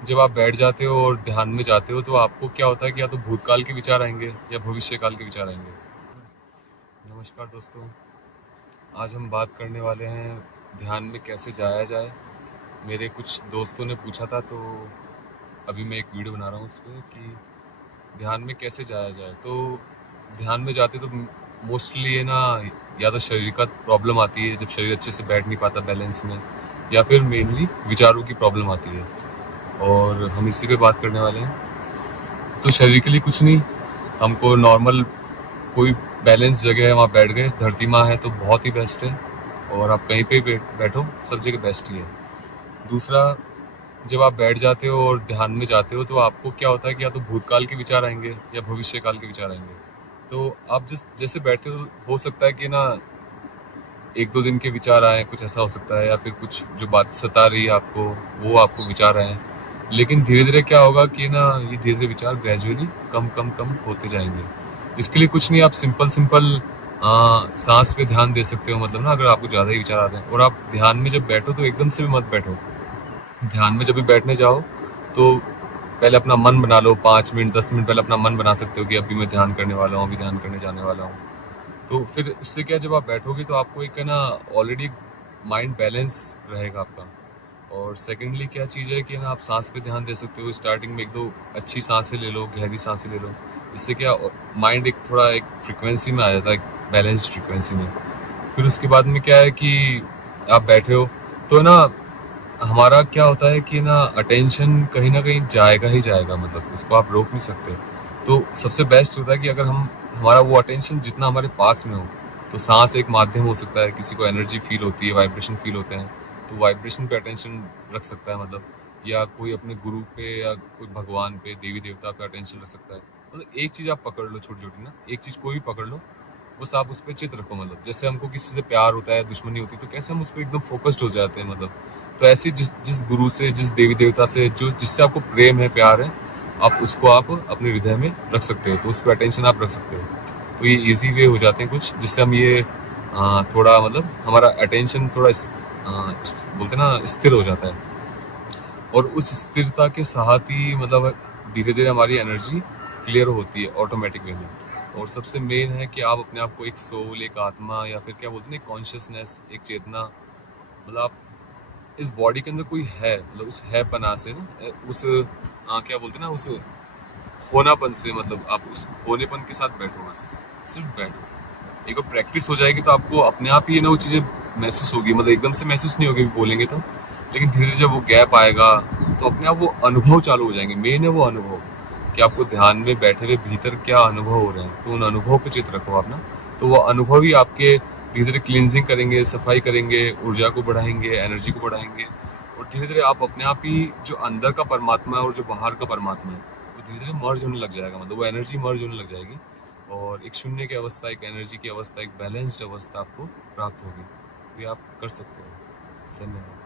जब आप बैठ जाते हो और ध्यान में जाते हो तो आपको क्या होता है कि या तो भूतकाल के विचार आएंगे या भविष्य काल के विचार आएंगे। नमस्कार दोस्तों, आज हम बात करने वाले हैं ध्यान में कैसे जाया जाए। मेरे कुछ दोस्तों ने पूछा था तो अभी मैं एक वीडियो बना रहा हूँ उस पर कि ध्यान में कैसे जाया जाए। तो ध्यान में जाते तो मोस्टली ये ना, या तो शरीर का प्रॉब्लम आती है जब शरीर अच्छे से बैठ नहीं पाता बैलेंस में, या फिर मेनली विचारों की प्रॉब्लम आती है। और हम इसी पे बात करने वाले हैं। तो शरीर के लिए कुछ नहीं, हमको नॉर्मल कोई बैलेंस जगह है वहाँ बैठ गए। धरती माँ है तो बहुत ही बेस्ट है, और आप कहीं पे बैठो सब जगह बेस्ट ही है। दूसरा, जब आप बैठ जाते हो और ध्यान में जाते हो तो आपको क्या होता है कि या तो भूतकाल के विचार आएंगे या भविष्य काल के विचार आएंगे। तो आप जिस जैसे बैठते हो सकता है कि ना एक दो दिन के विचार आए, कुछ ऐसा हो सकता है, या फिर कुछ जो बात सता रही है आपको वो आपको विचार आए। लेकिन धीरे धीरे क्या होगा कि ना ये धीरे धीरे विचार ग्रेजुअली कम कम कम होते जाएंगे। इसके लिए कुछ नहीं, आप सिंपल सिंपल सांस पे ध्यान दे सकते हो। मतलब ना, अगर आपको ज़्यादा ही विचार आते हैं और आप ध्यान में जब बैठो तो एकदम से भी मत बैठो। ध्यान में जब भी बैठने जाओ तो पहले अपना मन बना लो। 5 मिनट 10 मिनट पहले अपना मन बना सकते हो कि अभी मैं ध्यान करने वाला हूँ, अभी ध्यान करने जाने वाला हूँ। तो फिर उससे क्या, जब आप बैठोगे तो आपको एक है ना ऑलरेडी माइंड बैलेंस रहेगा आपका। और सेकेंडली क्या चीज़ है कि ना, आप सांस पे ध्यान दे सकते हो। स्टार्टिंग में एक दो अच्छी सांसें ले लो, गहरी सांसें ले लो। इससे क्या, माइंड एक थोड़ा एक फ्रिक्वेंसी में आ जाता है, एक बैलेंस्ड फ्रिक्वेंसी में। फिर उसके बाद में क्या है कि आप बैठे हो तो ना, हमारा क्या होता है कि ना अटेंशन कहीं ना कहीं जाएगा ही जाएगा। मतलब उसको आप रोक नहीं सकते। तो सबसे बेस्ट होता है कि अगर हम हमारा वो अटेंशन जितना हमारे पास में हो, तो सांस एक माध्यम हो सकता है। किसी को एनर्जी फील होती है, वाइब्रेशन फील होते हैं, तो वाइब्रेशन पे अटेंशन रख सकता है। मतलब या कोई अपने गुरु पे या कोई भगवान पे, देवी देवता पे अटेंशन रख सकता है। मतलब एक चीज़ आप पकड़ लो, छोटी छोटी ना, एक चीज़ कोई भी पकड़ लो, बस आप उस पर चित रखो। मतलब जैसे हमको किसी से प्यार होता है, दुश्मनी होती है, तो कैसे हम उस पर एकदम फोकस्ड हो जाते हैं। मतलब तो ऐसे जिस जिस गुरु से, जिस देवी देवता से, जो जिससे आपको प्रेम है, प्यार है, आप उसको आप अपने हृदय में रख सकते हो। तो उस पर अटेंशन आप रख सकते हो। तो ये इजी वे हो जाते हैं कुछ, जिससे हम ये थोड़ा मतलब हमारा अटेंशन थोड़ा बोलते हैं ना स्थिर हो जाता है। और उस स्थिरता के साथ ही मतलब धीरे धीरे हमारी एनर्जी क्लियर होती है ऑटोमेटिक वे में। और सबसे मेन है कि आप अपने आप को एक सोल, एक आत्मा, या फिर क्या बोलते हैं कॉन्शियसनेस, एक चेतना, मतलब आप इस बॉडी के अंदर कोई है, मतलब उस है पना से ना, उस क्या बोलते हैं ना, उस होनापन से, मतलब आप उस होनेपन के साथ बैठो, बस सिर्फ बैठो। एक बार प्रैक्टिस हो जाएगी तो आपको अपने आप ही ये ना वो चीज़ें महसूस होगी। मतलब एकदम से महसूस नहीं होगी बोलेंगे तो, लेकिन धीरे धीरे जब वो गैप आएगा तो अपने आप वो अनुभव चालू हो जाएंगे। मेन है वो अनुभव, कि आपको ध्यान में बैठे हुए भीतर क्या अनुभव हो रहे हैं। तो उन अनुभव पे चित रखो आप ना, तो वो अनुभव ही आपके धीरे धीरे क्लींजिंग करेंगे, सफाई करेंगे, ऊर्जा को बढ़ाएंगे, एनर्जी को बढ़ाएंगे। और धीरे धीरे आप अपने आप ही जो अंदर का परमात्मा है और जो बाहर का परमात्मा है, वो धीरे धीरे मर्ज होने लग जाएगा। मतलब वो एनर्जी मर्ज होने लग जाएगी, और एक शून्य की अवस्था, एक एनर्जी की अवस्था, एक बैलेंस्ड अवस्था आपको प्राप्त होगी। तो ये आप कर सकते हो। धन्यवाद।